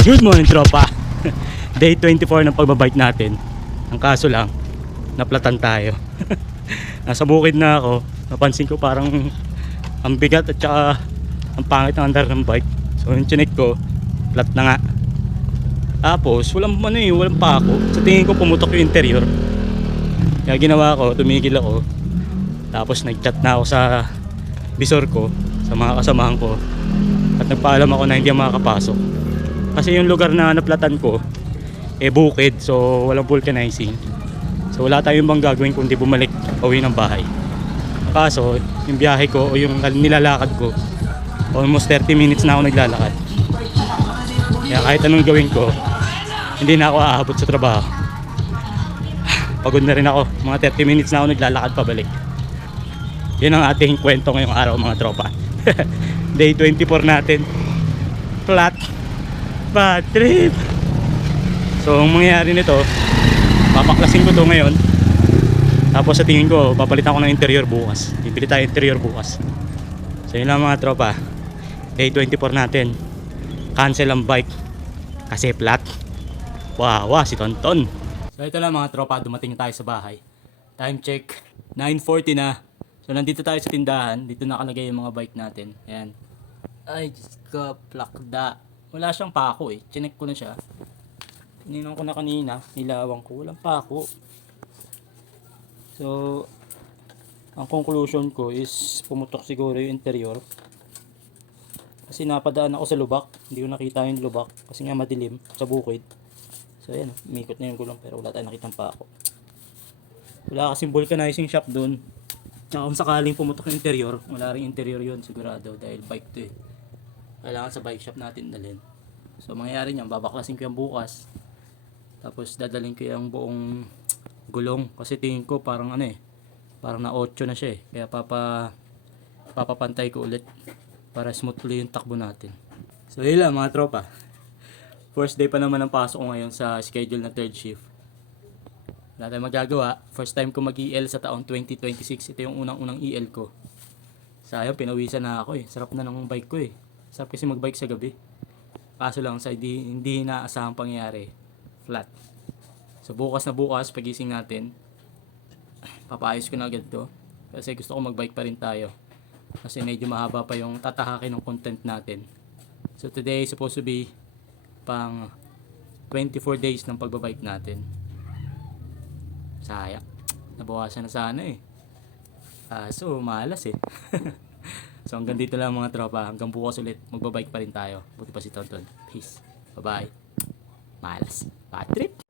Good morning tropa. Day 24 ng pagbabike natin. Ang kaso lang, naplatan tayo. Nasa bukid na ako. Napansin ko parang ang bigat at saka ang pangit ng andar ng bike. So yung chinek ko, flat na nga. Tapos walang pako. Sa tingin ko pumutok yung interior. Kaya ginawa ko, tumigil ako. Tapos nag-chat na ako sa visor ko, sa mga kasamahan ko. At nagpaalam ako na hindi makakapasok. Kasi yung lugar na naplatan ko bukid, so walang vulcanizing. So wala tayong bang gagawin kundi bumalik pauwi ng bahay. Kaso yung biyahe ko o yung nilalakad ko, almost 30 minutes na ako naglalakad. Kaya kahit anong gawin ko, hindi na ako aabot sa trabaho. Pagod na rin ako, mga 30 minutes na ako naglalakad pabalik. Yun ang ating kwento ngayong araw mga tropa. Day 24 natin. Flat bad trip. So ang mangyayari nito, papaklasin ko to ngayon. Tapos sa tingin ko, papalitan ko ng interior bukas. Bibili tayo interior bukas. So yun lang mga tropa. Day 24 natin. Cancel ang bike kasi flat. Wow, si Tonton. So ito lang mga tropa, dumating tayo sa bahay. Time check, 9:40 na. So nandito tayo sa tindahan. Dito nakalagay yung mga bike natin. Ayan. Ay, Diyos ko, plakda. Wala siyang pako Chinek ko na siya. Tininan ko na kanina. Nilawang ko. Walang pako. So, ang conclusion ko is pumutok siguro yung interior. Kasi napadaan ako sa lubak. Hindi ko nakita yung lubak. Kasi nga madilim sa bukid. So, ayan. Umikot na yung gulong pero wala tayong nakitang pako. Wala kasing vulcanizing shop dun. Tsaka kung sakaling pumutok yung interior, wala rin interior yun sigurado dahil bike to Kailangan sa bike shop natin dalhin. So mangyayari niyan, babaklasin ko yung bukas. Tapos dadalhin ko yung buong gulong kasi tingin ko parang parang na 8 na siya Kaya papapantay ko ulit para smoothly yung takbo natin. So yun lang mga tropa. First day pa naman ang pasok ko ngayon sa schedule na third shift. Wala tayong magagawa. First time ko mag-EL sa taong 2026. Ito yung unang-unang EL ko. Sayang, pinawisan na ako Sarap na ng bike ko Sarap kasi magbike sa gabi. Kaso lang sa hindi inaasahang pangyayari, flat. So bukas pagising natin, papaayos ko na agad to. Kasi gusto ko magbike pa rin tayo. Kasi medyo mahaba pa yung tatahakin ng content natin. So today is supposed to be pang 24 days ng pagbabike natin. Sayang. Nabawasan na sana So malas So hanggang dito lang mga tropa. Hanggang bukas ulit. Magbabike pa rin tayo. Buti pa si Tonton. Peace. Bye bye. Malas. Bad trip.